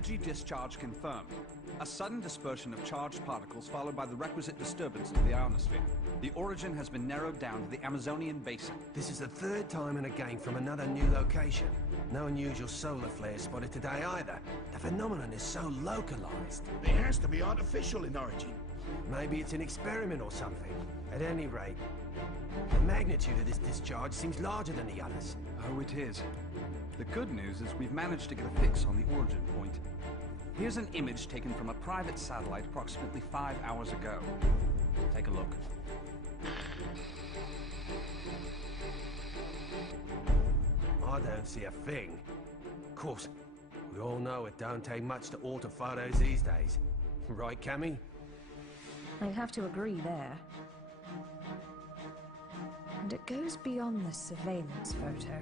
Energy discharge confirmed. A sudden dispersion of charged particles followed by the requisite disturbance of the ionosphere. The origin has been narrowed down to the Amazonian basin. This is the third time in a game from another new location. No unusual solar flares spotted today either. The phenomenon is so localized. It has to be artificial in origin. Maybe it's an experiment or something. At any rate, the magnitude of this discharge seems larger than the others. Oh, it is. The good news is we've managed to get a fix on the origin point. Here's an image taken from a private satellite approximately 5 hours ago. Take a look. I don't see a thing. Of course, we all know it don't take much to alter photos these days. Right, Cammy? I'd have to agree there. And it goes beyond the surveillance photo.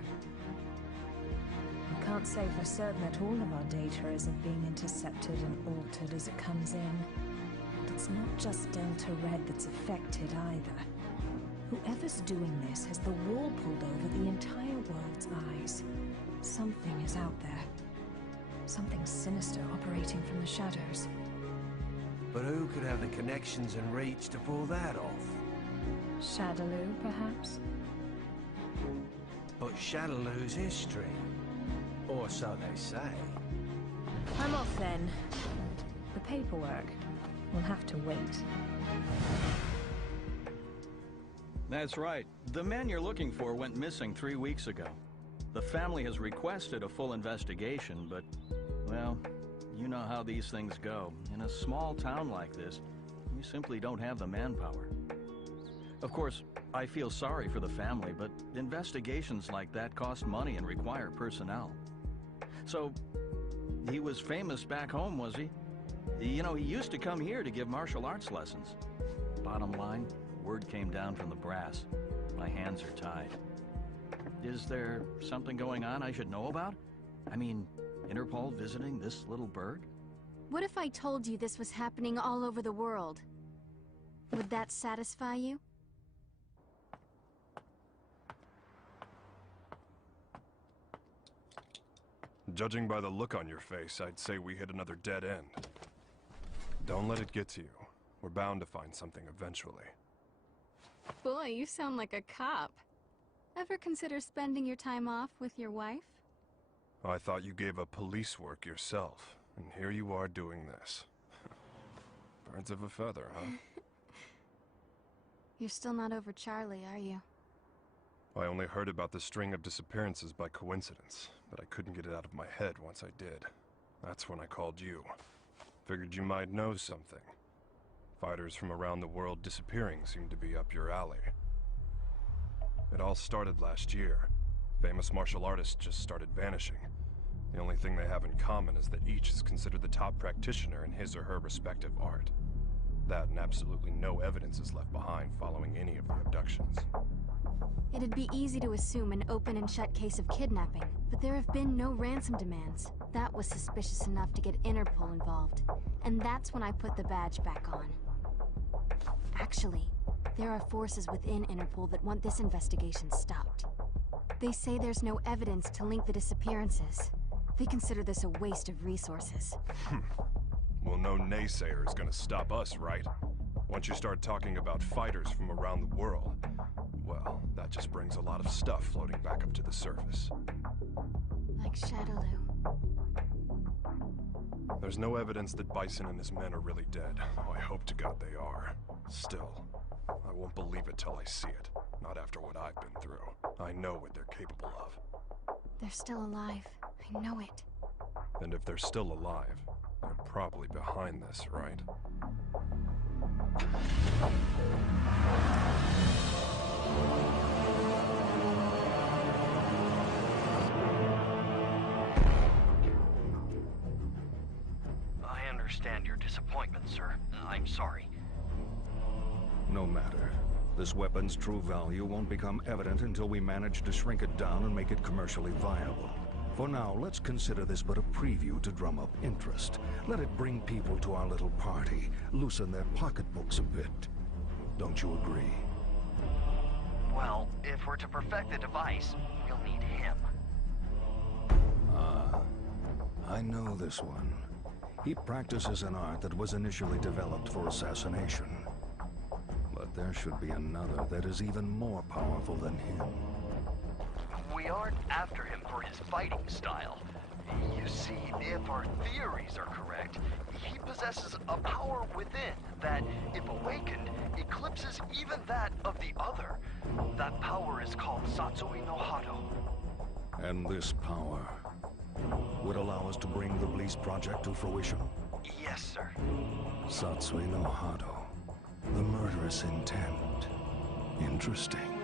We can't say for certain that all of our data isn't being intercepted and altered as it comes in. But it's not just Delta Red that's affected either. Whoever's doing this has the wall pulled over the entire world's eyes. Something is out there. Something sinister operating from the shadows. But who could have the connections and reach to pull that off? Shadaloo, perhaps? But Shadaloo's history. Or so they say. I'm off then. The paperwork will have to wait. That's right. The man you're looking for went missing 3 weeks ago. The family has requested a full investigation, but, well, you know how these things go. In a small town like this, you simply don't have the manpower. Of course, I feel sorry for the family, but investigations like that cost money and require personnel. So, he was famous back home, was he? You know, he used to come here to give martial arts lessons. Bottom line, word came down from the brass. My hands are tied. Is there something going on I should know about? I mean, Interpol visiting this little bird? What if I told you this was happening all over the world? Would that satisfy you? Judging by the look on your face, I'd say we hit another dead end. Don't let it get to you. We're bound to find something eventually. Boy, you sound like a cop. Ever consider spending your time off with your wife? I thought you gave up police work yourself, and here you are doing this. Birds of a feather, huh? You're still not over Charlie, are you? I only heard about the string of disappearances by coincidence, but I couldn't get it out of my head once I did. That's when I called you. Figured you might know something. Fighters from around the world disappearing seemed to be up your alley. It all started last year. Famous martial artists just started vanishing. The only thing they have in common is that each is considered the top practitioner in his or her respective art. That and absolutely no evidence is left behind following any of the abductions. It'd be easy to assume an open and shut case of kidnapping, but there have been no ransom demands. That was suspicious enough to get Interpol involved, and that's when I put the badge back on. Actually, there are forces within Interpol that want this investigation stopped. They say there's no evidence to link the disappearances. They consider this a waste of resources. Well, no naysayer is gonna stop us, right? Once you start talking about fighters from around the world, well, that just brings a lot of stuff floating back up to the surface. Like Shadaloo. There's no evidence that Bison and his men are really dead, though I hope to God they are. Still, I won't believe it till I see it. Not after what I've been through. I know what they're capable of. They're still alive. I know it. And if they're still alive, they're probably behind this, right? I understand your disappointment, sir. I'm sorry. No matter. This weapon's true value won't become evident until we manage to shrink it down and make it commercially viable. For now, let's consider this but a preview to drum up interest. Let it bring people to our little party, loosen their pocketbooks a bit. Don't you agree? Well, if we're to perfect the device, we'll need him. Ah, I know this one. He practices an art that was initially developed for assassination. But there should be another that is even more powerful than him. We aren't after him for his fighting style. You see, if our theories are correct, he possesses a power within that, if awakened, eclipses even that of the other. That power is called Satsui no Hado. And this power would allow us to bring the Bliss Project to fruition? Yes, sir. Satsui no Hado. The murderous intent. Interesting.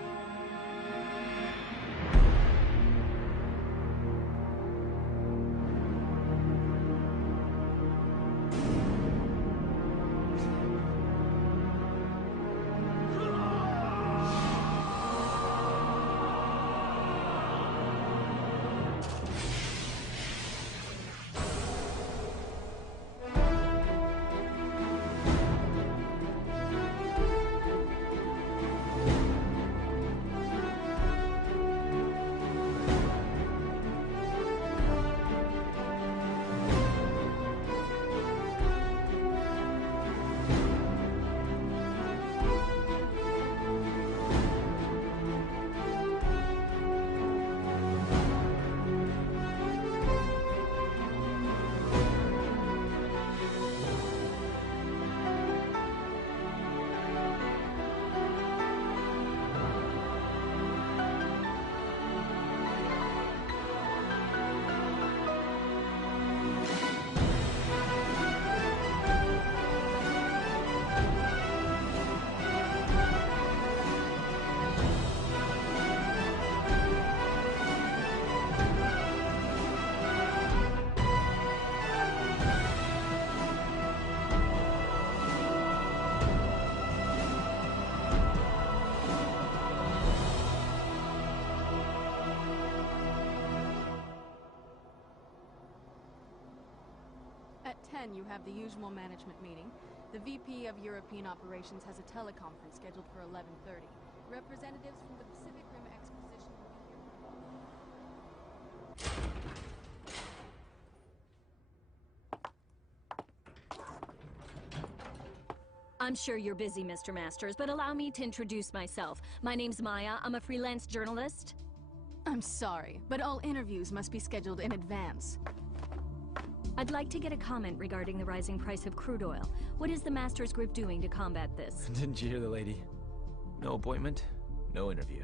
At 10, you have the usual management meeting. The VP of European Operations has a teleconference scheduled for 11:30. Representatives from the Pacific Rim Exposition will be here. I'm sure you're busy, Mr. Masters, but allow me to introduce myself. My name's Maya. I'm a freelance journalist. I'm sorry, but all interviews must be scheduled in advance. I'd like to get a comment regarding the rising price of crude oil. What is the Masters Group doing to combat this? Didn't you hear the lady? No appointment, no interview.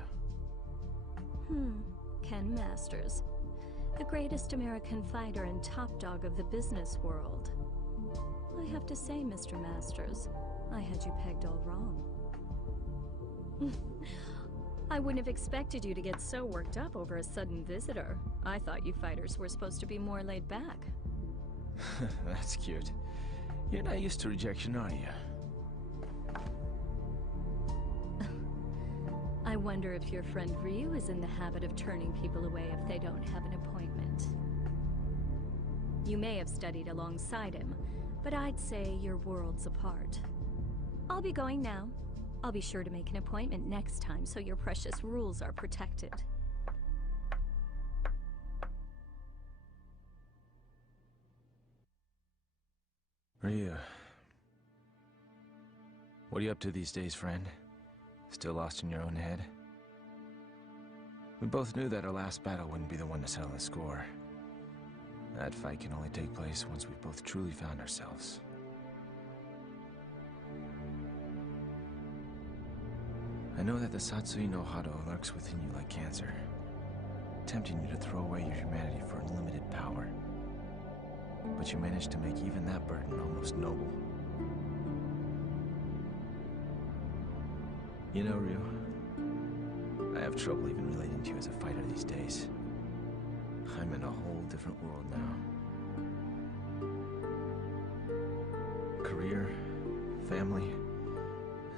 Ken Masters. The greatest American fighter and top dog of the business world. I have to say, Mr. Masters, I had you pegged all wrong. I wouldn't have expected you to get so worked up over a sudden visitor. I thought you fighters were supposed to be more laid back. That's cute. You're not used to rejection, are you? I wonder if your friend Ryu is in the habit of turning people away if they don't have an appointment. You may have studied alongside him, but I'd say you're worlds apart. I'll be going now. I'll be sure to make an appointment next time so your precious rules are protected. Ryu. What are you up to these days, friend? Still lost in your own head? We both knew that our last battle wouldn't be the one to settle the score. That fight can only take place once we've both truly found ourselves. I know that the Satsui no Hado lurks within you like cancer, tempting you to throw away your humanity for unlimited power. But you managed to make even that burden almost noble. You know, Ryu, I have trouble even relating to you as a fighter these days. I'm in a whole different world now. Career, family.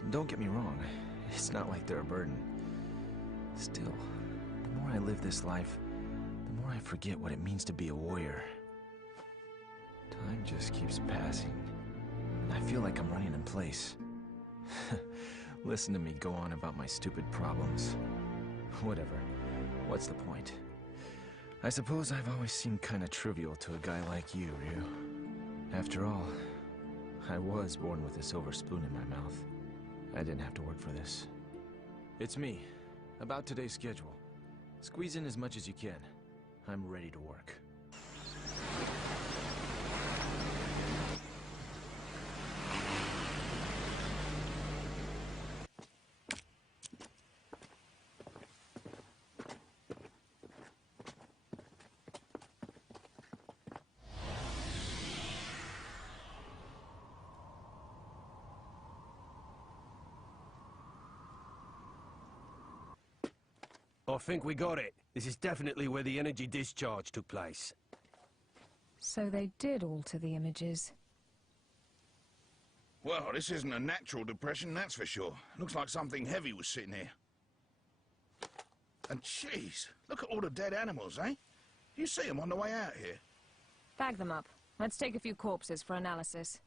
Don't get me wrong, it's not like they're a burden. Still, the more I live this life, the more I forget what it means to be a warrior. Time just keeps passing, and I feel like I'm running in place. Listen to me go on about my stupid problems. Whatever. What's the point? I suppose I've always seemed kinda trivial to a guy like you, Ryu. After all, I was born with a silver spoon in my mouth. I didn't have to work for this. It's me. About today's schedule. Squeeze in as much as you can. I'm ready to work. I think we got it. This is definitely where the energy discharge took place. So they did alter the images. Well, this isn't a natural depression, that's for sure. Looks like something heavy was sitting here. And jeez, look at all the dead animals, eh? You see them on the way out here. Bag them up. Let's take a few corpses for analysis.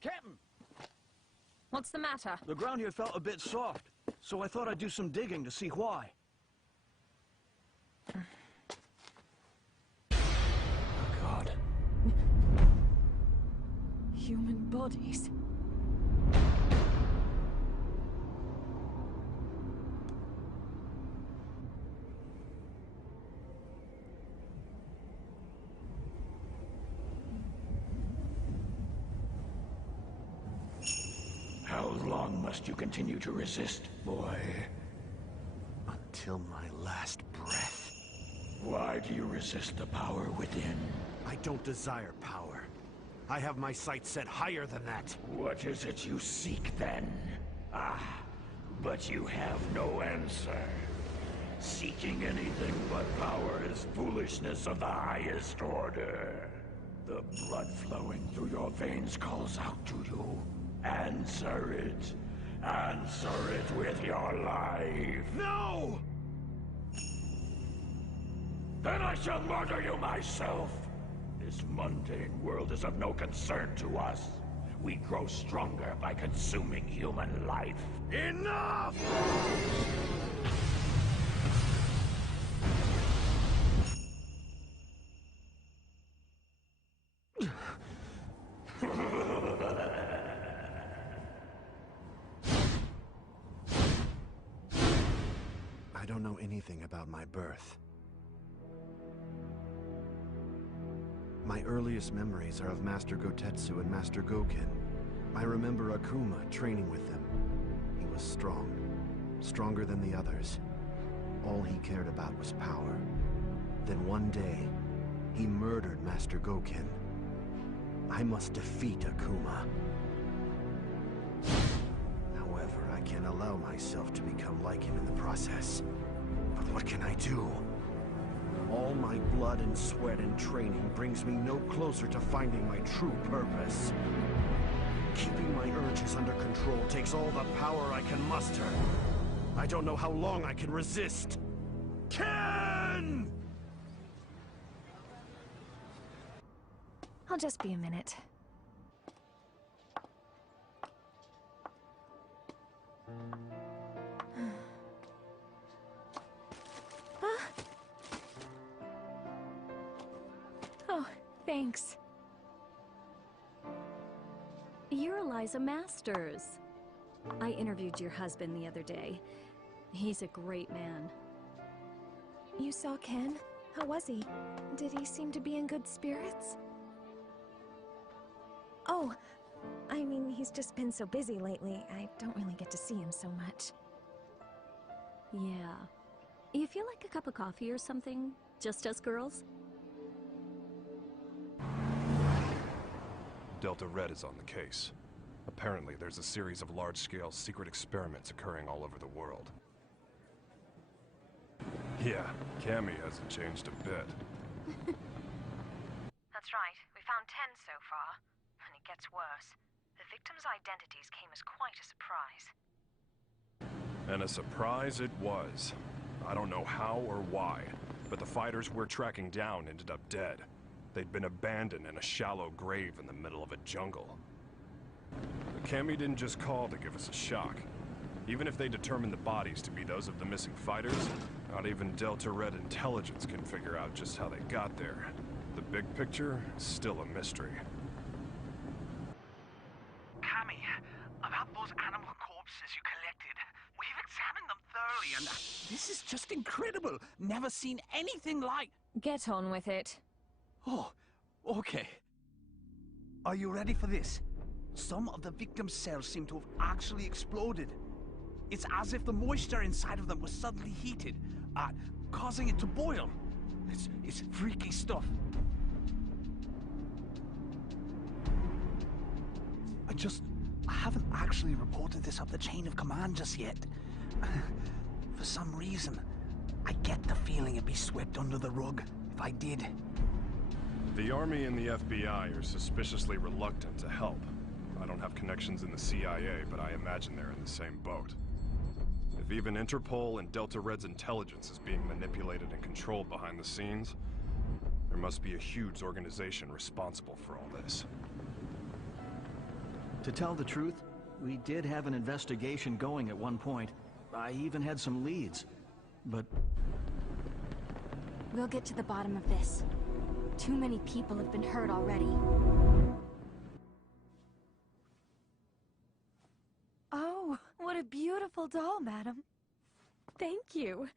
Captain! What's the matter? The ground here felt a bit soft, so I thought I'd do some digging to see why. Oh, God. Human bodies. How long must you continue to resist, boy? Until my last breath. Why do you resist the power within? I don't desire power. I have my sights set higher than that. What is it you seek, then? Ah, but you have no answer. Seeking anything but power is foolishness of the highest order. The blood flowing through your veins calls out to you. Answer it. Answer it with your life. No! Then I shall murder you myself. This mundane world is of no concern to us. We grow stronger by consuming human life. Enough! I don't know anything about my birth. My earliest memories are of Master Gotetsu and Master Goken. I remember Akuma training with them. He was strong, stronger than the others. All he cared about was power. Then one day, he murdered Master Goken. I must defeat Akuma. However, I can't allow myself to become like him in the process. But what can I do? All my blood and sweat and training brings me no closer to finding my true purpose. Keeping my urges under control takes all the power I can muster. I don't know how long I can resist. Ken! I'll just be a minute. Oh, thanks. You're Eliza Masters. I interviewed your husband the other day. He's a great man. You saw Ken? How was he? Did he seem to be in good spirits? Oh, I mean, he's just been so busy lately. I don't really get to see him so much. Yeah. You feel like a cup of coffee or something? Just us girls? Delta Red is on the case. Apparently, there's a series of large-scale secret experiments occurring all over the world. Yeah, Cammy hasn't changed a bit. That's right. We found 10 so far. And it gets worse. The victims' identities came as quite a surprise. And a surprise it was. I don't know how or why, but the fighters we're tracking down ended up dead. They'd been abandoned in a shallow grave in the middle of a jungle. The Cammy didn't just call to give us a shock. Even if they determine the bodies to be those of the missing fighters, not even Delta Red intelligence can figure out just how they got there. The big picture is still a mystery. just incredible. Never seen anything like... Get on with it. Oh, okay. Are you ready for this? Some of the victims' cells seem to have actually exploded. It's as if the moisture inside of them was suddenly heated, causing it to boil. It's freaky stuff. I haven't actually reported this up the chain of command just yet. For some reason, I get the feeling it'd be swept under the rug if I did. The Army and the FBI are suspiciously reluctant to help. I don't have connections in the CIA, but I imagine they're in the same boat. If even Interpol and Delta Red's intelligence is being manipulated and controlled behind the scenes, there must be a huge organization responsible for all this. To tell the truth, we did have an investigation going at one point. I even had some leads, but... We'll get to the bottom of this. Too many people have been hurt already. Oh, what a beautiful doll, madam. Thank you.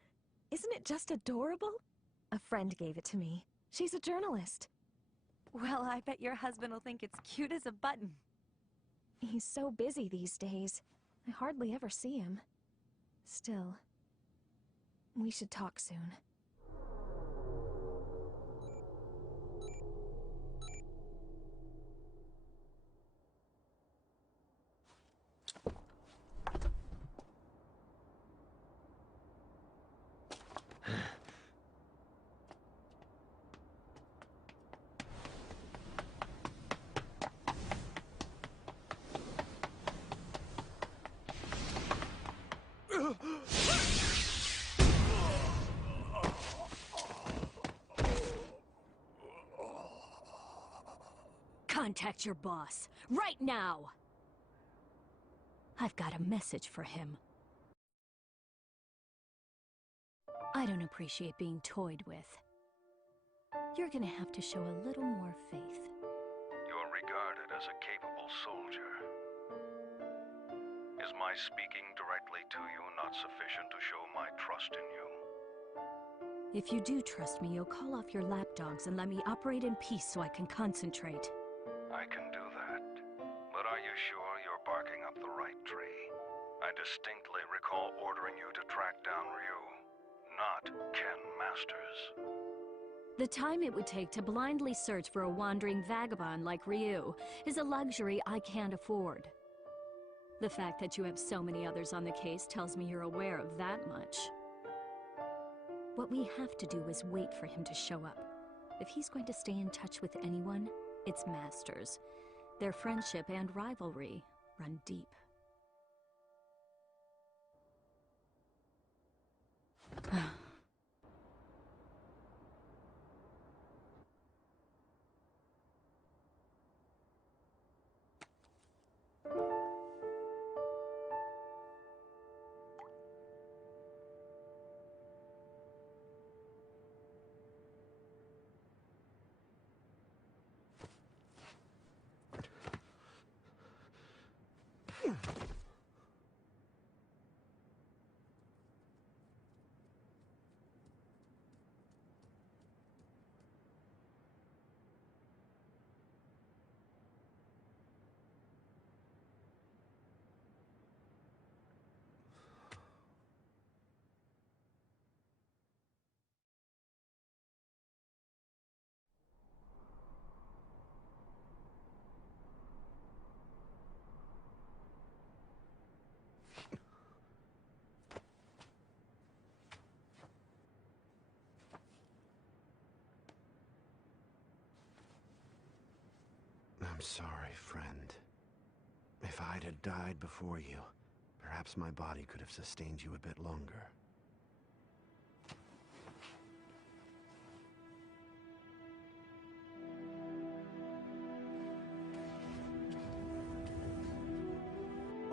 Isn't it just adorable? A friend gave it to me. She's a journalist. Well, I bet your husband will think it's cute as a button. He's so busy these days. I hardly ever see him. Still, we should talk soon. Contact your boss, right now! I've got a message for him. I don't appreciate being toyed with. You're gonna have to show a little more faith. You're regarded as a capable soldier. Is my speaking directly to you not sufficient to show my trust in you? If you do trust me, you'll call off your lapdogs and let me operate in peace so I can concentrate. I can do that. But are you sure you're barking up the right tree? I distinctly recall ordering you to track down Ryu, not Ken Masters. The time it would take to blindly search for a wandering vagabond like Ryu is a luxury I can't afford. The fact that you have so many others on the case tells me you're aware of that much. What we have to do is wait for him to show up. If he's going to stay in touch with anyone, it's Masters. Their friendship and rivalry run deep. I'm sorry, friend. If I'd had died before you, perhaps my body could have sustained you a bit longer.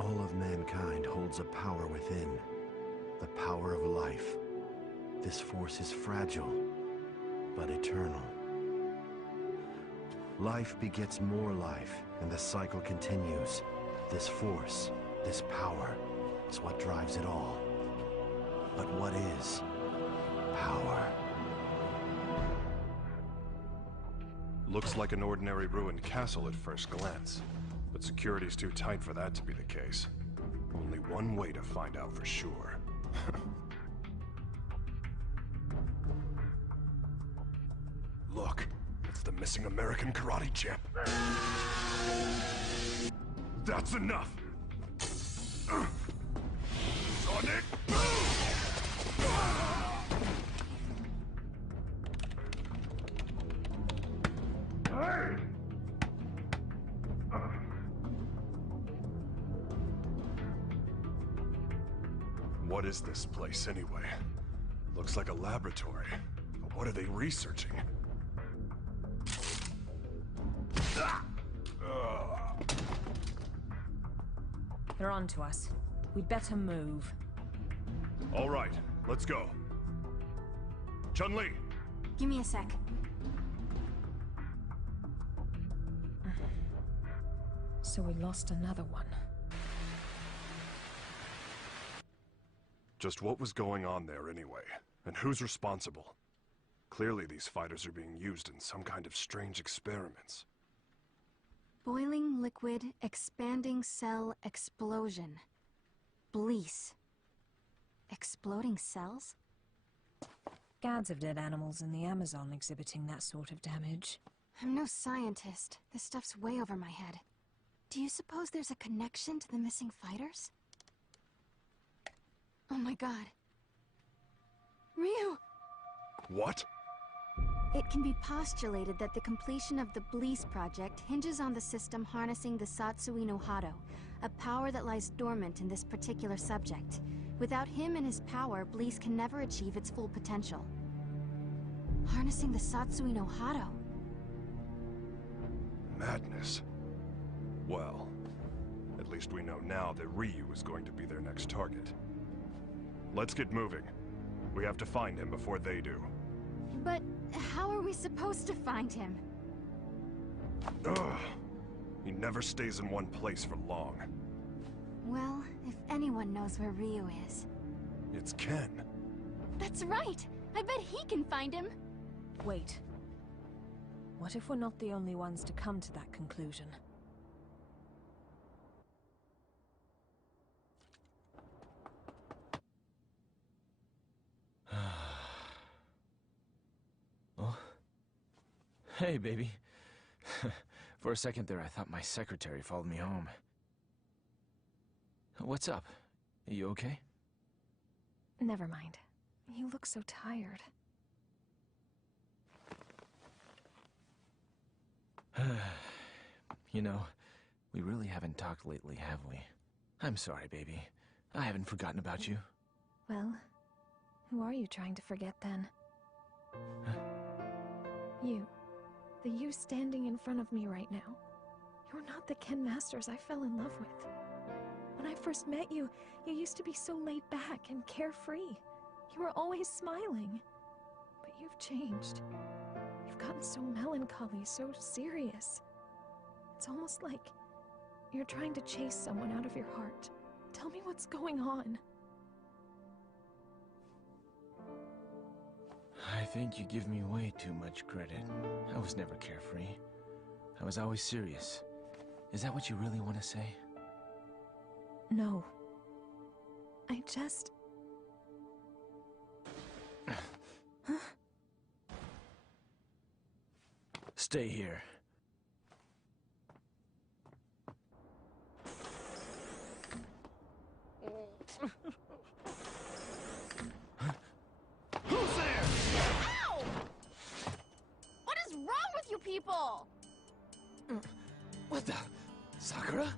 All of mankind holds a power within, the power of life. This force is fragile, but eternal. Life begets more life, and the cycle continues. This force, this power, is what drives it all. But what is? Power. Looks like an ordinary ruined castle at first glance, but security's too tight for that to be the case. Only one way to find out for sure. Look, it's the missing American karate champ. That's enough! Sonic Boom! Hey! What is this place, anyway? Looks like a laboratory. But what are they researching? They're on to us. We'd better move. All right, let's go. Chun-Li! Give me a sec. So we lost another one. Just what was going on there anyway? And who's responsible? Clearly these fighters are being used in some kind of strange experiments. Boiling liquid, expanding cell explosion. Blease. Exploding cells? Gads of dead animals in the Amazon exhibiting that sort of damage. I'm no scientist. This stuff's way over my head. Do you suppose there's a connection to the missing fighters? Oh my god. Ryu! What? It can be postulated that the completion of the Blease project hinges on the system harnessing the Satsui no Hado, a power that lies dormant in this particular subject. Without him and his power, Blease can never achieve its full potential. Harnessing the Satsui no Hado. Madness. Well, at least we know now that Ryu is going to be their next target. Let's get moving. We have to find him before they do. But how are we supposed to find him? Ugh. He never stays in one place for long. Well, if anyone knows where Ryu is... It's Ken. That's right! I bet he can find him! Wait. What if we're not the only ones to come to that conclusion? Oh. Hey, baby. For a second there, I thought my secretary followed me home. What's up? Are you okay? Never mind. You look so tired. You know, we really haven't talked lately, have we? I'm sorry, baby. I haven't forgotten about you. Well, who are you trying to forget then? Huh? You. The you standing in front of me right now. You're not the Ken Masters I fell in love with. When I first met you, you used to be so laid back and carefree. You were always smiling. But you've changed. You've gotten so melancholy, so serious. It's almost like you're trying to chase someone out of your heart. Tell me what's going on. I think you give me way too much credit. I was never carefree. I was always serious. Is that what you really want to say? No. I just... Huh? Stay here. Who's there? Ow! What is wrong with you people? What the? Sakura?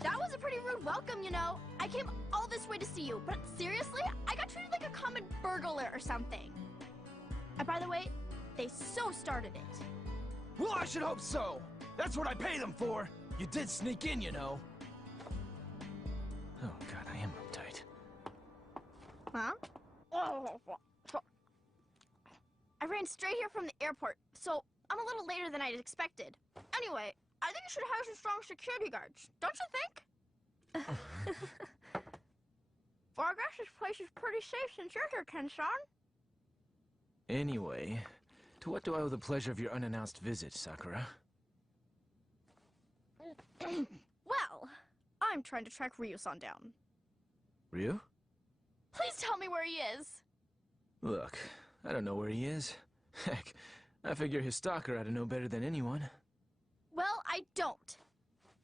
That was a pretty rude welcome, you know. I came all this way to see you, but seriously, I got treated like a common burglar or something. And by the way, they so started it. Well, I should hope so. That's what I pay them for. You did sneak in, you know. Oh god, I am uptight. Huh? I ran straight here from the airport, so I'm a little later than I'd expected. Anyway, I think you should hire some strong security guards, don't you think? Well, I guess this place is pretty safe since you're here, Ken-san. Anyway, to what do I owe the pleasure of your unannounced visit, Sakura? Well, I'm trying to track Ryu-san down. Ryu? Please tell me where he is! Look, I don't know where he is. Heck, I figure his stalker ought to know better than anyone. Well, I don't.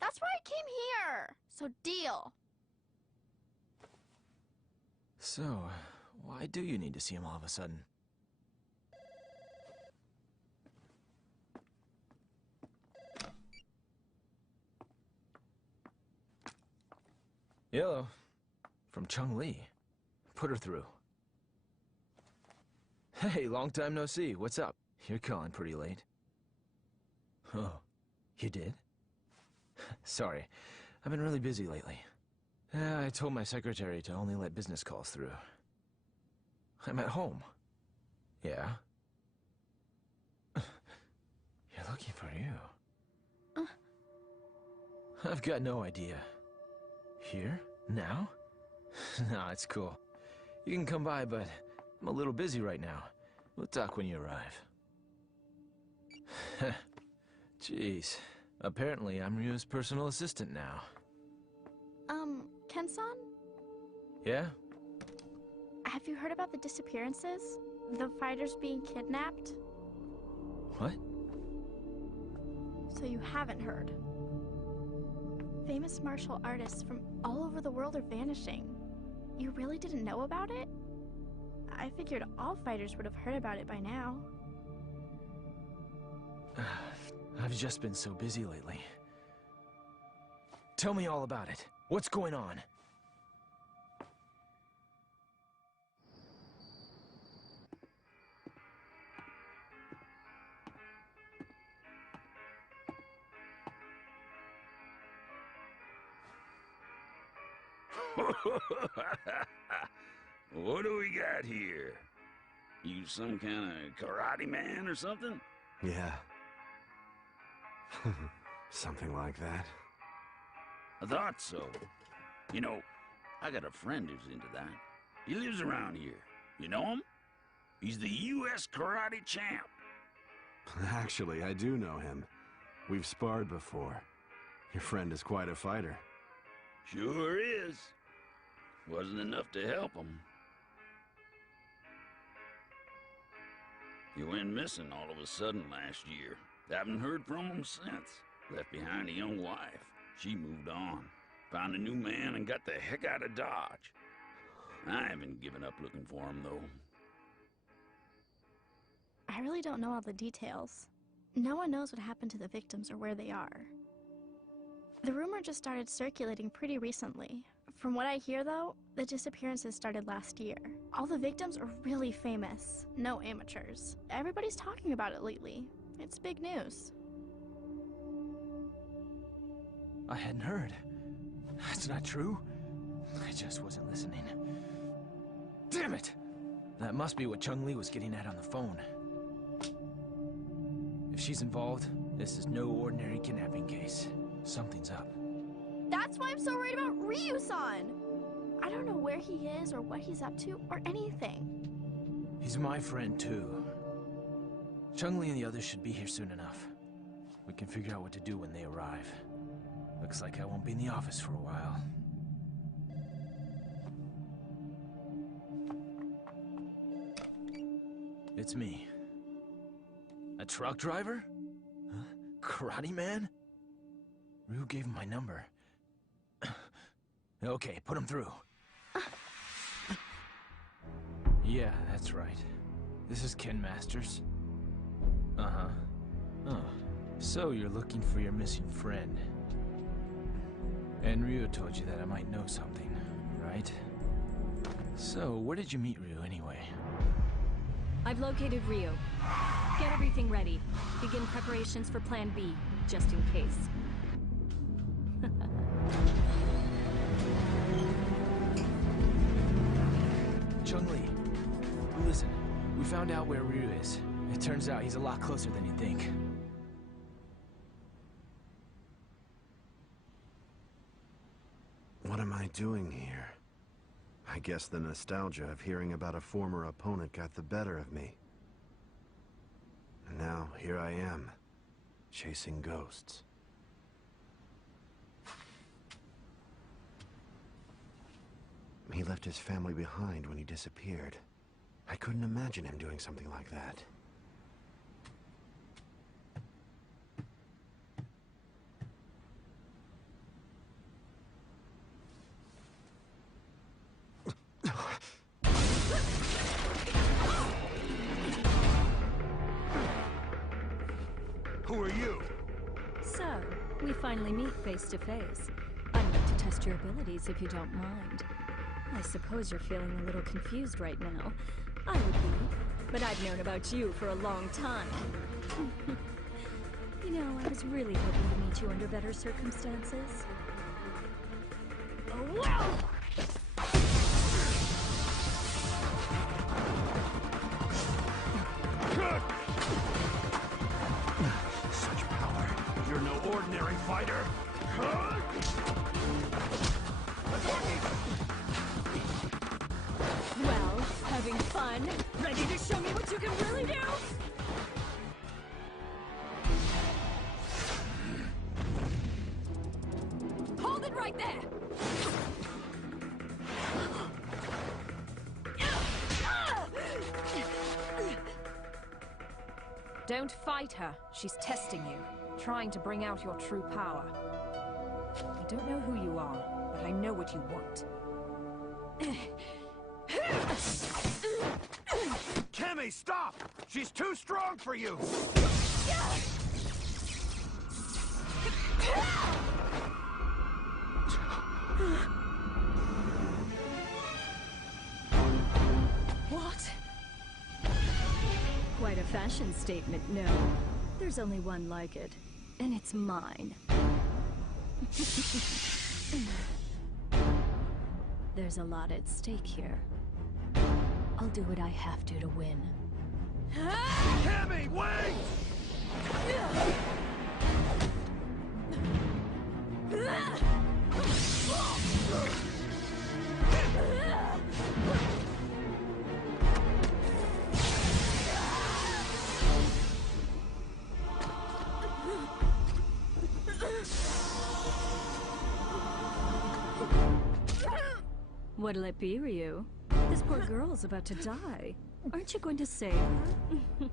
That's why I came here. So deal. So, why do you need to see him all of a sudden? Hello. From Chun-Li. Put her through. Hey, long time no see. What's up? You're calling pretty late. Oh, you did? Sorry, I've been really busy lately. I told my secretary to only let business calls through. I'm at home. Yeah? You're looking for you. I've got no idea. Here? Now? No, it's cool. You can come by, but I'm a little busy right now. We'll talk when you arrive. Jeez. Apparently, I'm Ryu's personal assistant now. Ken-san? Yeah? Have you heard about the disappearances? The fighters being kidnapped? What? So you haven't heard. Famous martial artists from all over the world are vanishing. You really didn't know about it? I figured all fighters would have heard about it by now. I've just been so busy lately. Tell me all about it. What's going on? What do we got here? You some kind of karate man or something? Yeah. Something like that. I thought so. You know, I got a friend who's into that. He lives around here. You know him? He's the U.S. karate champ. Actually, I do know him. We've sparred before. Your friend is quite a fighter. Sure is. Wasn't enough to help him. He went missing all of a sudden last year. Haven't heard from him since. Left behind a young wife. She moved on. Found a new man and got the heck out of Dodge. I haven't given up looking for him, though. I really don't know all the details. No one knows what happened to the victims or where they are. The rumor just started circulating pretty recently. From what I hear, though, the disappearances started last year. All the victims are really famous. No amateurs. Everybody's talking about it lately. It's big news. I hadn't heard. That's not true. I just wasn't listening. Damn it! That must be what Chun-Li was getting at on the phone. If she's involved, this is no ordinary kidnapping case. Something's up. That's why I'm so worried about Ryu-san! I don't know where he is or what he's up to or anything. He's my friend, too. Chun-Li and the others should be here soon enough. We can figure out what to do when they arrive. Looks like I won't be in the office for a while. It's me. A truck driver? Huh? Karate man? Ryu gave him my number. Okay, put him through. Yeah, that's right. This is Ken Masters. Uh-huh. Oh, so you're looking for your missing friend. And Ryu told you that I might know something, right? So, where did you meet Ryu anyway? I've located Ryu. Get everything ready. Begin preparations for Plan B, just in case. Chun-Li, listen. We found out where Ryu is. It turns out he's a lot closer than you think. What am I doing here? I guess the nostalgia of hearing about a former opponent got the better of me. And now, here I am, chasing ghosts. He left his family behind when he disappeared. I couldn't imagine him doing something like that. Who are you? So, we finally meet face to face. I'd like to test your abilities if you don't mind. I suppose you're feeling a little confused right now. I would be, but I've known about you for a long time. You know, I was really hoping to meet you under better circumstances. Oh, wow! Such power. You're no ordinary fighter. Well, having fun? Ready to show me what you can really do? Hold it right there! Don't fight her. She's testing you, trying to bring out your true power. I don't know who you are, but I know what you want. Cammy, stop! She's too strong for you! What? Quite a fashion statement, no. There's only one like it, and it's mine. There's a lot at stake here. I'll do what I have to win. Cammy, wait! What'll it be, Ryu? This poor girl's about to die. Aren't you going to save her?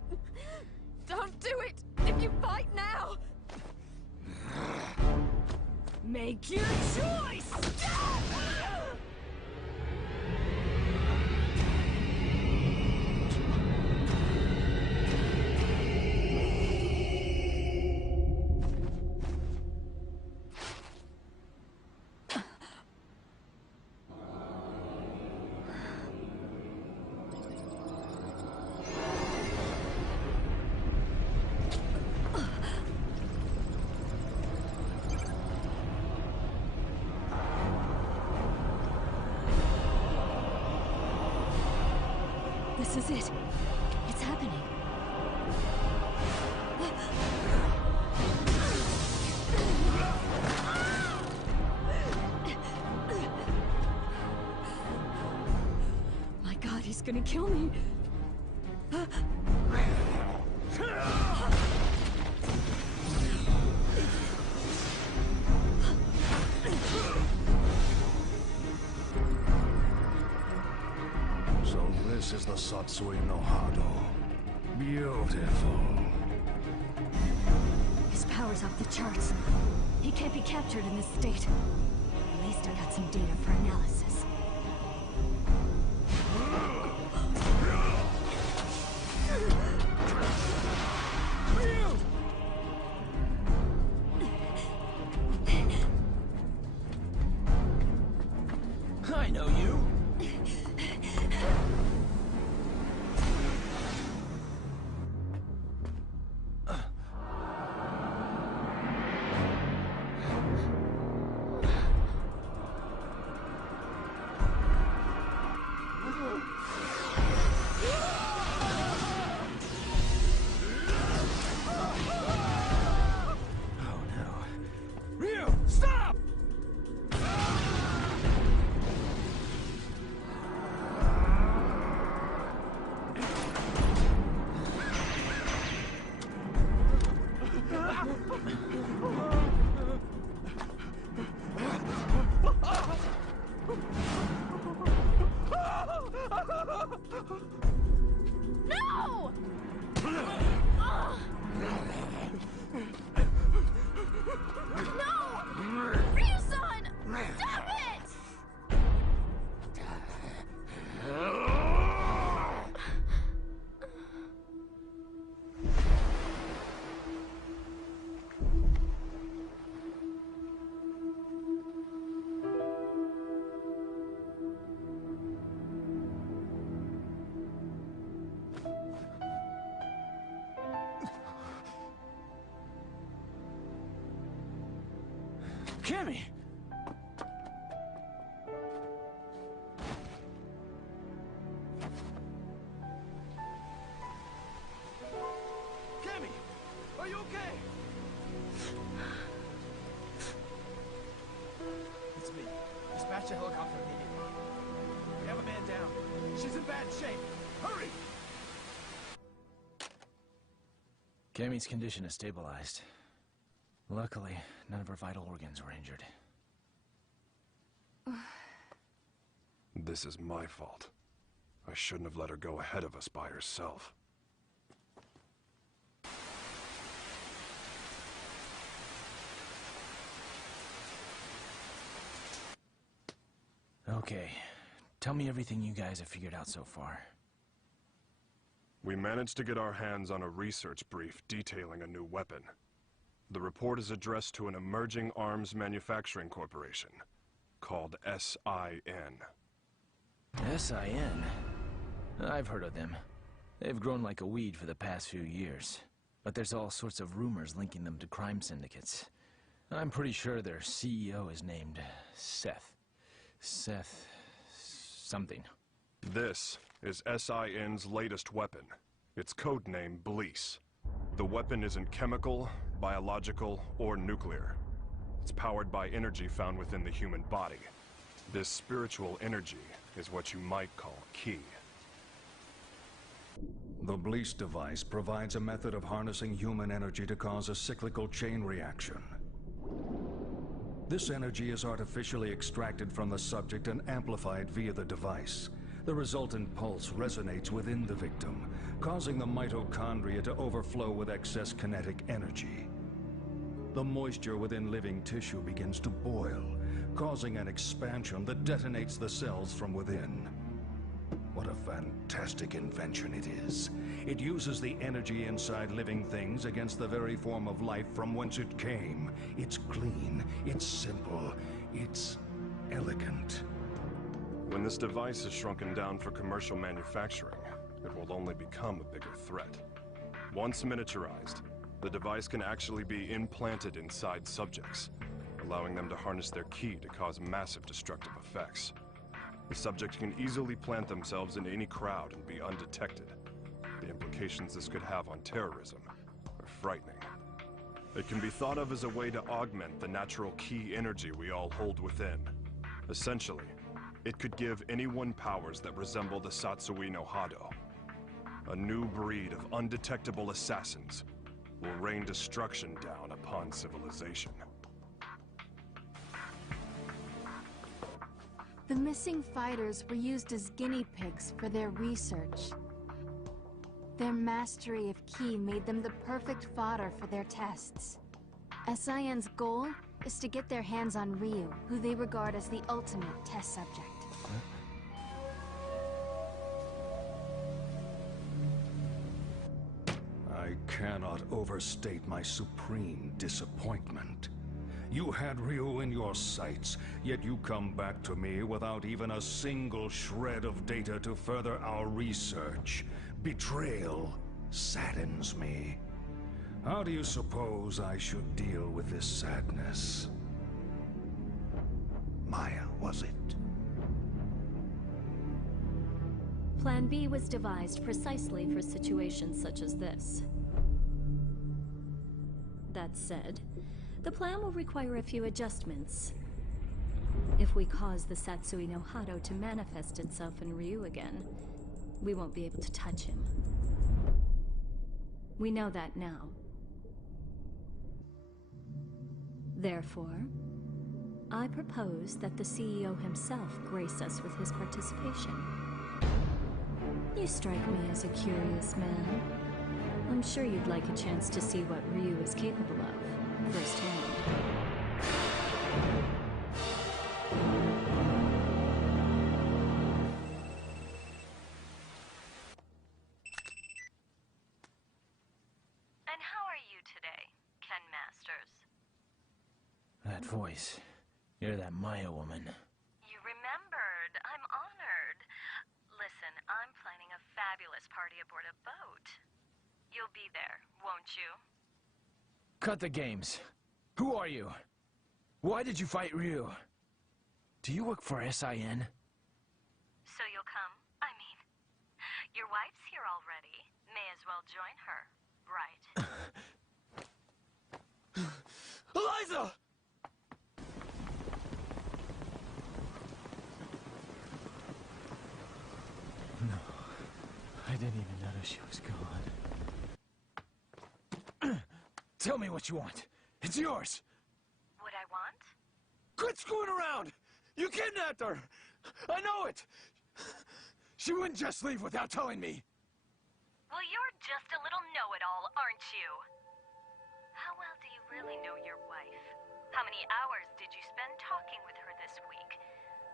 Don't do it! If you fight now! Make your choice! This is it. It's happening. My God, he's gonna kill me. So this is the Satsui no Hado. Beautiful. His power's off the charts. He can't be captured in this state. At least I got some data for analysis. I know you. No! No! Ryu-san! Stop it! Cammy! Cammy! Are you okay? It's me. Dispatch a helicopter immediately. We have a man down. She's in bad shape. Hurry! Cammy's condition is stabilized. Luckily, none of her vital organs were injured. This is my fault. I shouldn't have let her go ahead of us by herself. Okay, tell me everything you guys have figured out so far. We managed to get our hands on a research brief detailing a new weapon. The report is addressed to an emerging arms manufacturing corporation called SIN. SIN? I've heard of them. They've grown like a weed for the past few years. But there's all sorts of rumors linking them to crime syndicates. I'm pretty sure their CEO is named Seth. Seth... something. This is SIN's latest weapon. Its codename Bleece. The weapon isn't chemical, biological, or nuclear. It's powered by energy found within the human body. This spiritual energy is what you might call ki. The Bleece device provides a method of harnessing human energy to cause a cyclical chain reaction. This energy is artificially extracted from the subject and amplified via the device. The resultant pulse resonates within the victim, causing the mitochondria to overflow with excess kinetic energy. The moisture within living tissue begins to boil, causing an expansion that detonates the cells from within. What a fantastic invention it is. It uses the energy inside living things against the very form of life from whence it came. It's clean, it's simple, it's elegant. When this device is shrunken down for commercial manufacturing, it will only become a bigger threat. Once miniaturized, the device can actually be implanted inside subjects, allowing them to harness their ki to cause massive destructive effects. The subject can easily plant themselves in any crowd and be undetected. The implications this could have on terrorism are frightening. It can be thought of as a way to augment the natural ki energy we all hold within. Essentially, it could give anyone powers that resemble the Satsui no Hado. A new breed of undetectable assassins will rain destruction down upon civilization. The missing fighters were used as guinea pigs for their research. Their mastery of ki made them the perfect fodder for their tests. SIN's goal is to get their hands on Ryu, who they regard as the ultimate test subject. I cannot overstate my supreme disappointment. You had Ryu in your sights, yet you come back to me without even a single shred of data to further our research. Betrayal saddens me. How do you suppose I should deal with this sadness? Maya, was it? Plan B was devised precisely for situations such as this. That said, the plan will require a few adjustments. If we cause the Satsui no Hado to manifest itself in Ryu again, we won't be able to touch him. We know that now. Therefore, I propose that the CEO himself grace us with his participation. You strike me as a curious man. I'm sure you'd like a chance to see what Ryu is capable of, firsthand. And how are you today, Ken Masters? That voice. You're that Maya woman. You remembered. I'm honored. Listen, I'm planning a fabulous party aboard a boat. You'll be there, won't you? Cut the games. Who are you? Why did you fight Ryu? Do you work for SIN? So you'll come? I mean, your wife's here already. May as well join her, right? Eliza! No. I didn't even notice she was gone. Tell me what you want. It's yours! What I want? Quit screwing around! You kidnapped her! I know it! She wouldn't just leave without telling me. Well, you're just a little know-it-all, aren't you? How well do you really know your wife? How many hours did you spend talking with her this week?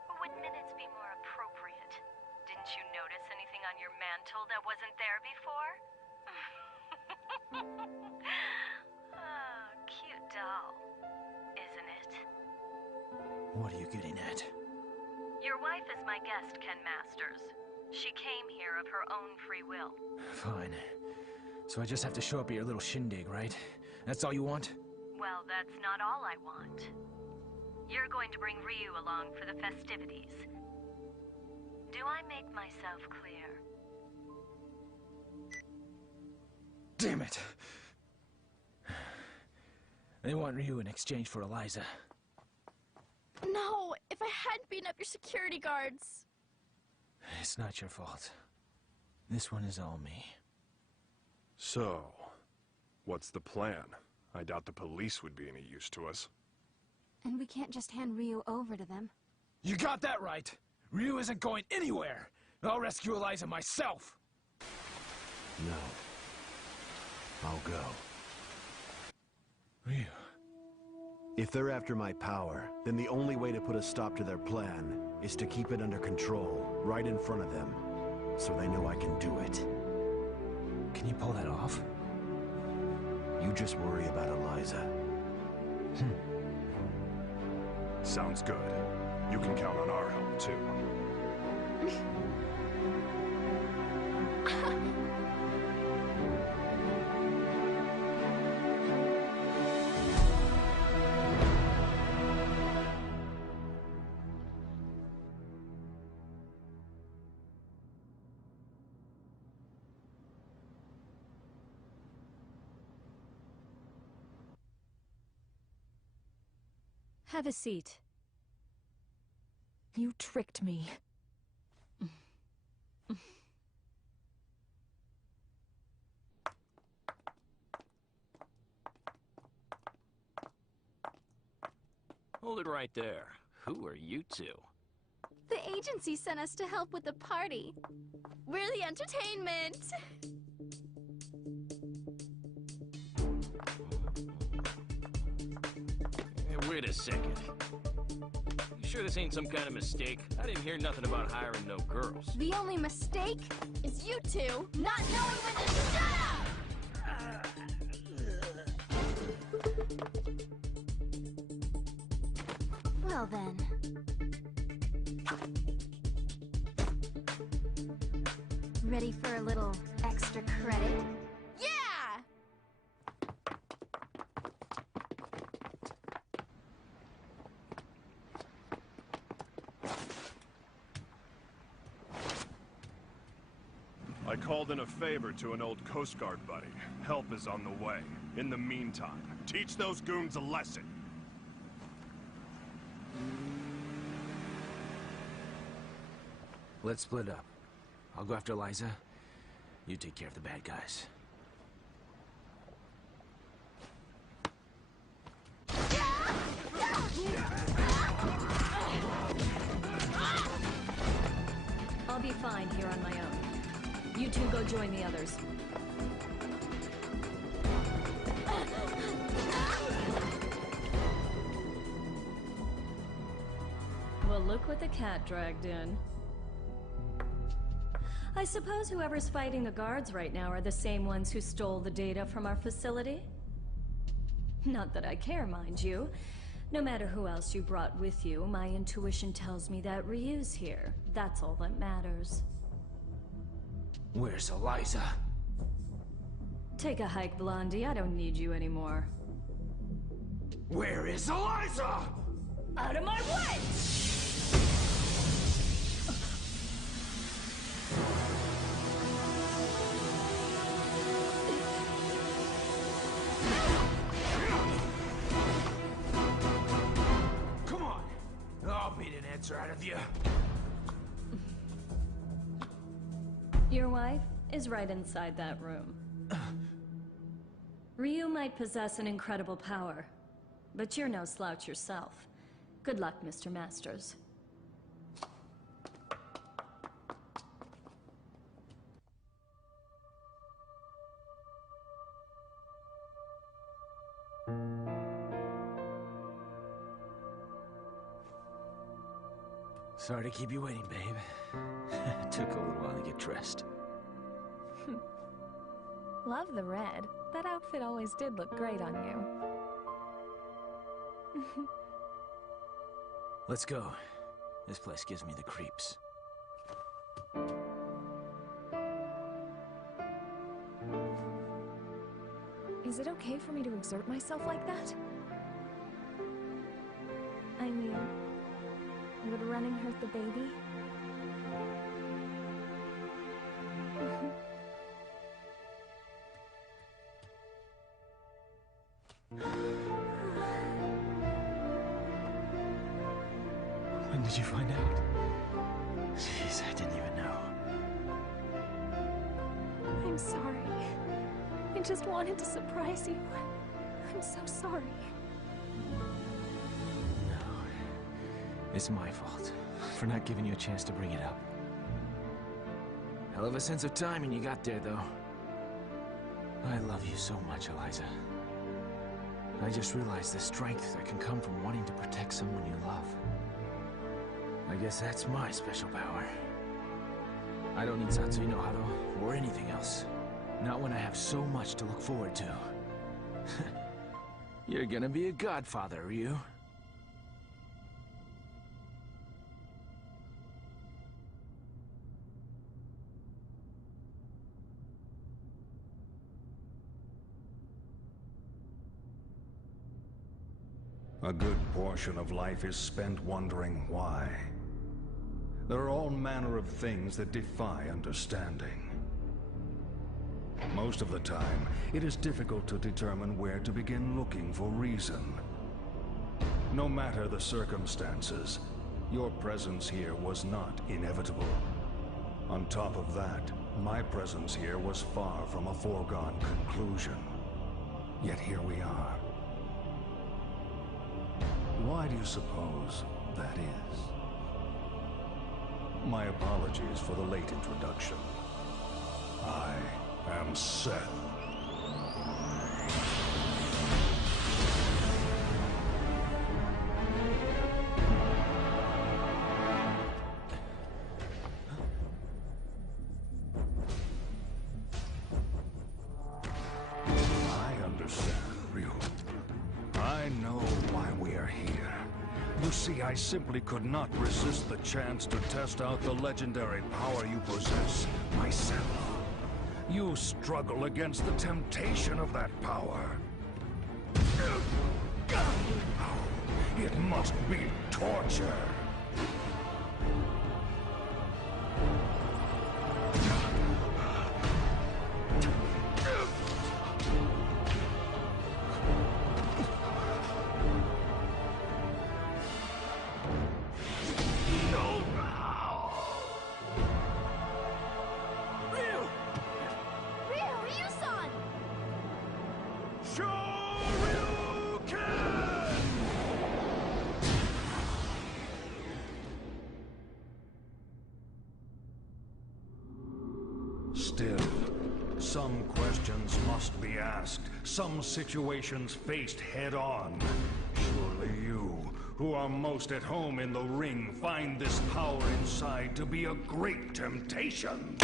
Or would minutes be more appropriate? Didn't you notice anything on your mantle that wasn't there before? Oh, cute doll, isn't it? What are you getting at? Your wife is my guest, Ken Masters. She came here of her own free will. Fine. So I just have to show up at your little shindig, right? That's all you want? Well, that's not all I want. You're going to bring Ryu along for the festivities. Do I make myself clear? Damn it! They want Ryu in exchange for Eliza. No! If I hadn't beaten up your security guards! It's not your fault. This one is all me. So, what's the plan? I doubt the police would be any use to us. And we can't just hand Ryu over to them. You got that right! Ryu isn't going anywhere! I'll rescue Eliza myself! No. I'll go. Ryu. If they're after my power, then the only way to put a stop to their plan is to keep it under control, right in front of them, so they know I can do it. Can you pull that off? You just worry about Eliza. Sounds good. You can count on our help, too. Have a seat. You tricked me. Hold it right there. Who are you two? The agency sent us to help with the party. We're the entertainment. Hey, wait a second. You sure this ain't some kind of mistake? I didn't hear nothing about hiring no girls. The only mistake is you two not knowing when to shut up! Well then. Ready for a little extra credit? Yeah! I called in a favor to an old Coast Guard buddy. Help is on the way. In the meantime, teach those goons a lesson. Let's split up. I'll go after Eliza. You take care of the bad guys. Yeah! fine here on my own. You two go join the others. Well, look what the cat dragged in. I suppose whoever's fighting the guards right now are the same ones who stole the data from our facility? Not that I care, mind you. No matter who else you brought with you, my intuition tells me that Ryu's here. That's all that matters. Where's Eliza? Take a hike, Blondie. I don't need you anymore. Where is Eliza? Out of my way! Come on! I'll beat an answer out of you. Your wife is right inside that room. Ryu might possess an incredible power, but you're no slouch yourself. Good luck, Mr. Masters. Sorry to keep you waiting, babe. It took a little while to get dressed. Love the red. That outfit always did look great on you. Let's go. This place gives me the creeps. Is it okay for me to exert myself like that? I mean, would running hurt the baby? When did you find out? Jeez, I didn't even know. I'm sorry. I just wanted to surprise you. I'm so sorry. No. It's my fault for not giving you a chance to bring it up. Hell of a sense of timing you got there, though. I love you so much, Eliza. I just realized the strength that can come from wanting to protect someone you love. I guess that's my special power. I don't need Satsui no Hado or anything else. Not when I have so much to look forward to. You're gonna be a godfather, Ryu. A good portion of life is spent wondering why. There are all manner of things that defy understanding. Most of the time, it is difficult to determine where to begin looking for reason. No matter the circumstances, your presence here was not inevitable. On top of that, my presence here was far from a foregone conclusion. Yet here we are. Why do you suppose that is? My apologies for the late introduction. I am Seth. I understand, Ryu. I know why we are here. You see, I simply could not resist the chance to test out the legendary power you possess myself. You struggle against the temptation of that power. It must be torture. Some questions must be asked, some situations faced head-on. Surely you, who are most at home in the ring, find this power inside to be a great temptation.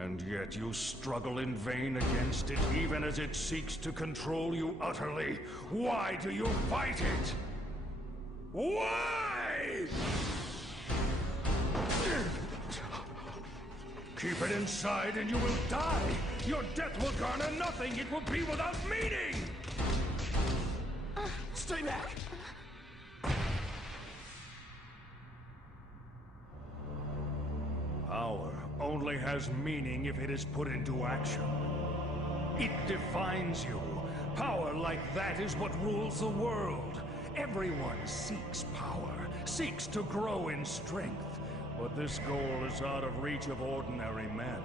And yet you struggle in vain against it, even as it seeks to control you utterly. Why do you fight it? Why? Keep it inside and you will die. Your death will garner nothing. It will be without meaning. Stay back! Power only has meaning if it is put into action. It defines you. Power like that is what rules the world. Everyone seeks power, seeks to grow in strength. But this goal is out of reach of ordinary men.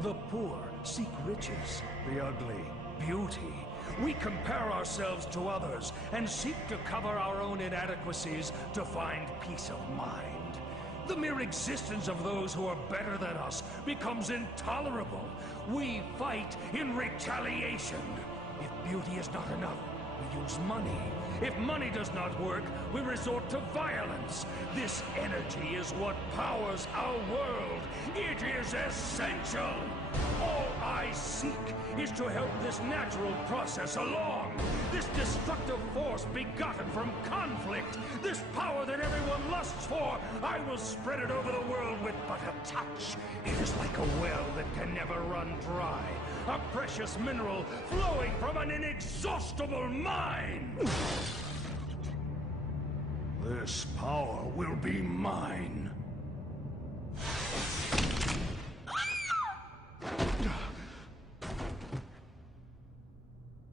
The poor seek riches, the ugly, beauty. We compare ourselves to others and seek to cover our own inadequacies to find peace of mind. The mere existence of those who are better than us becomes intolerable. We fight in retaliation. If beauty is not enough, we use money. If money does not work, we resort to violence. This energy is what powers our world. It is essential. All I seek is to help this natural process along. This destructive force begotten from conflict. This power that everyone lusts for. I will spread it over the world with but a touch. It is like a well that can never run dry. A precious mineral flowing from an inexhaustible mine. This power will be mine.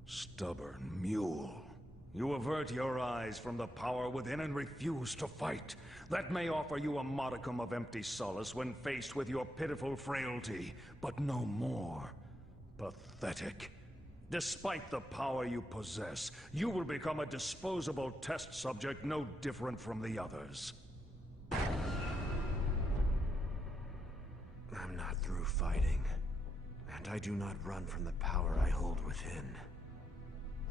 Stubborn mule. You avert your eyes from the power within and refuse to fight. That may offer you a modicum of empty solace when faced with your pitiful frailty, but no more. Pathetic. Despite the power you possess, you will become a disposable test subject no different from the others. I'm not through fighting, and I do not run from the power I hold within.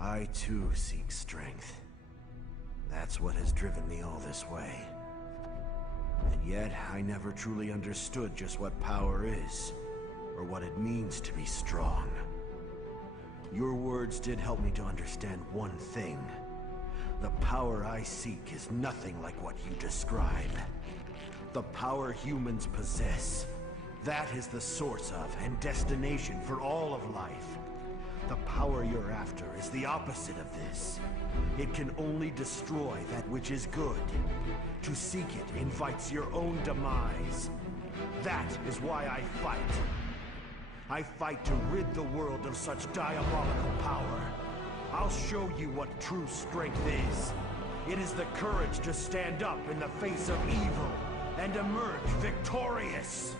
I too seek strength. That's what has driven me all this way. And yet, I never truly understood just what power is, or what it means to be strong. Your words did help me to understand one thing. The power I seek is nothing like what you describe. The power humans possess. That is the source of and destination for all of life. The power you're after is the opposite of this. It can only destroy that which is good. To seek it invites your own demise. That is why I fight. I fight to rid the world of such diabolical power. I'll show you what true strength is. It is the courage to stand up in the face of evil and emerge victorious.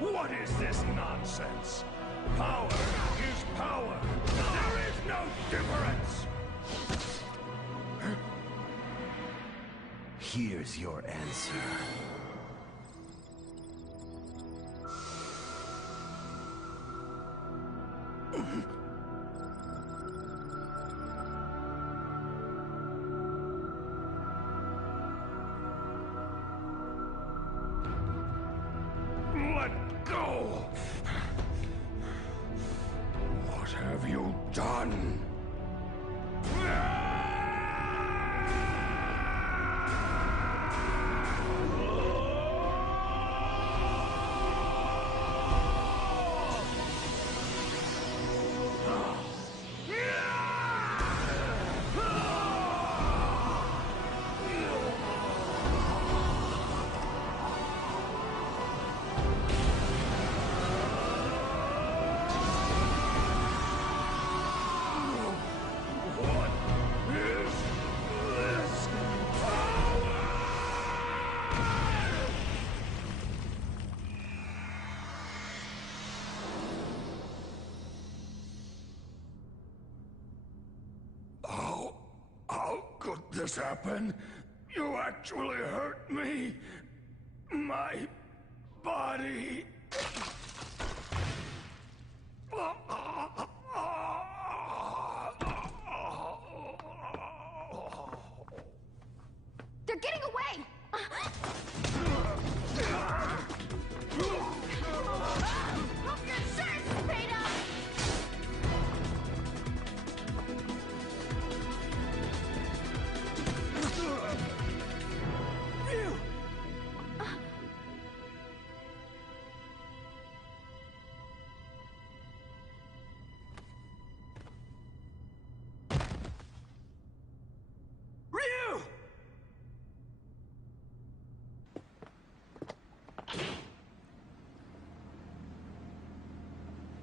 What is this nonsense? Power is power. There is no difference. Here's your answer. Let go! What have you done? How could this happen? You actually hurt me? My body. They're getting away! Hope your insurance paid up! Ryu! Ryu!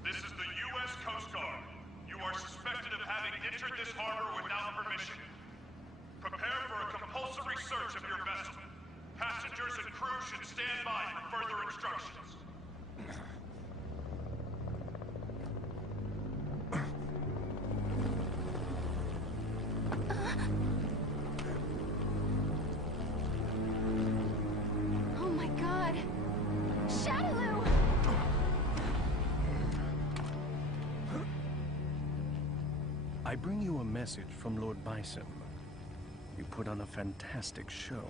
This is the U.S. Coast Guard. You are suspected of having entered this harbor without permission. Prepare for a compulsory search of your vessel. Passengers and crew should stand by for further instructions. Oh my god! Shadaloo! I bring you a message from Lord Bison. You put on a fantastic show.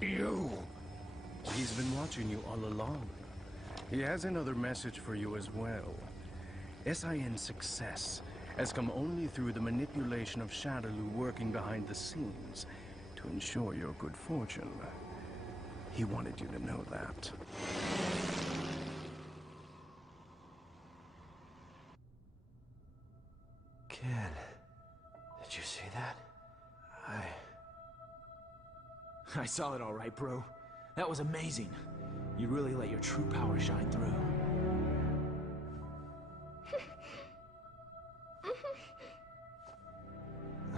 You? He's been watching you all along. He has another message for you as well. SIN's success has come only through the manipulation of Shadaloo working behind the scenes to ensure your good fortune. He wanted you to know that. Ken, did you see that? I saw it all right, bro. That was amazing. You really let your true power shine through.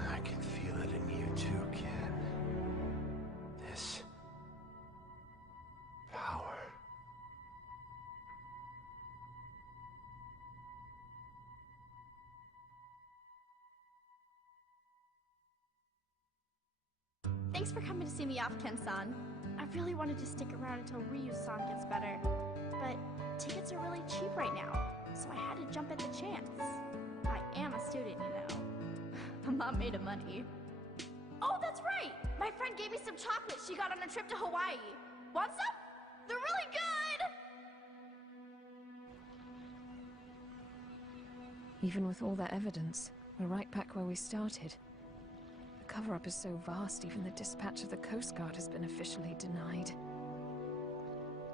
I can feel it in you too, Ken. This power. Thanks for coming to see me off, Ken-san. I really wanted to stick around until Ryu-san gets better, but tickets are really cheap right now, so I had to jump at the chance. I am a student, you know. I'm not made of money. Oh, that's right! My friend gave me some chocolates she got on a trip to Hawaii. Want some? They're really good! Even with all that evidence, we're right back where we started. The cover-up is so vast, even the dispatch of the Coast Guard has been officially denied.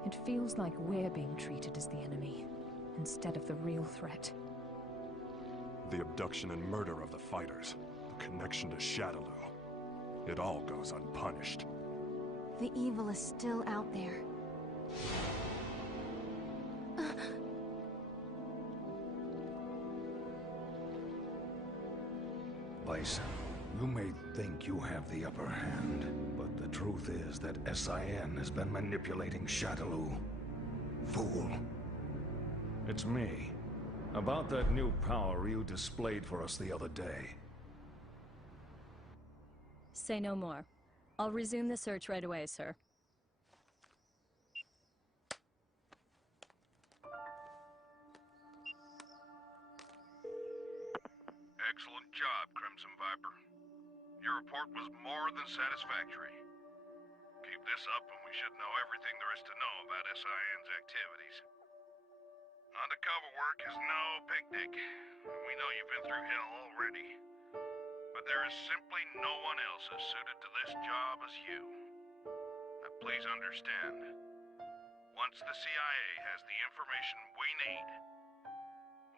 It feels like we're being treated as the enemy, instead of the real threat. The abduction and murder of the fighters, the connection to Shadaloo. It all goes unpunished. The evil is still out there. Bison, you may think you have the upper hand, but the truth is that SIN has been manipulating Shadaloo. Fool. It's me. About that new power you displayed for us the other day. Say no more. I'll resume the search right away, sir. Excellent job, Crimson Viper. Your report was more than satisfactory. Keep this up and we should know everything there is to know about SIN's activities. Undercover work is no picnic. We know you've been through hell already. But there is simply no one else as suited to this job as you. Now please understand, once the CIA has the information we need,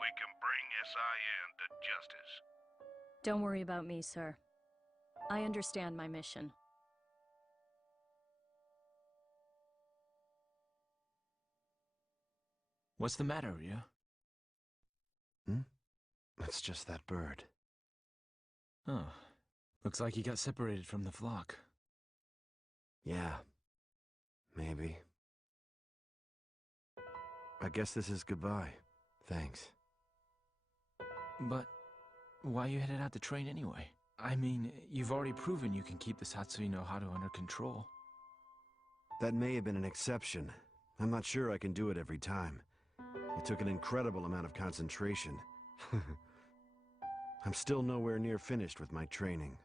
we can bring SIN to justice. Don't worry about me, sir. I understand my mission. What's the matter, Ryu? It's just that bird. Oh. Looks like he got separated from the flock. Yeah. Maybe. I guess this is goodbye. Thanks. But why you headed out to train anyway? I mean, you've already proven you can keep the Satsui no Haru under control. That may have been an exception. I'm not sure I can do it every time. It took an incredible amount of concentration. I'm still nowhere near finished with my training.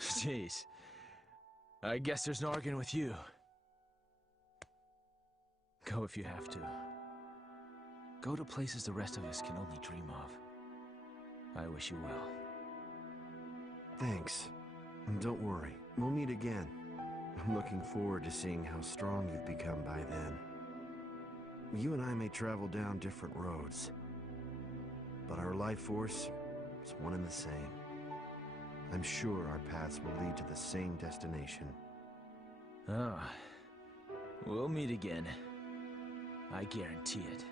Jeez. I guess there's no arguing with you. Go if you have to. Go to places the rest of us can only dream of. I wish you well. Thanks. And don't worry, we'll meet again. I'm looking forward to seeing how strong you've become by then. You and I may travel down different roads, but our life force is one and the same. I'm sure our paths will lead to the same destination. Oh, we'll meet again. I guarantee it.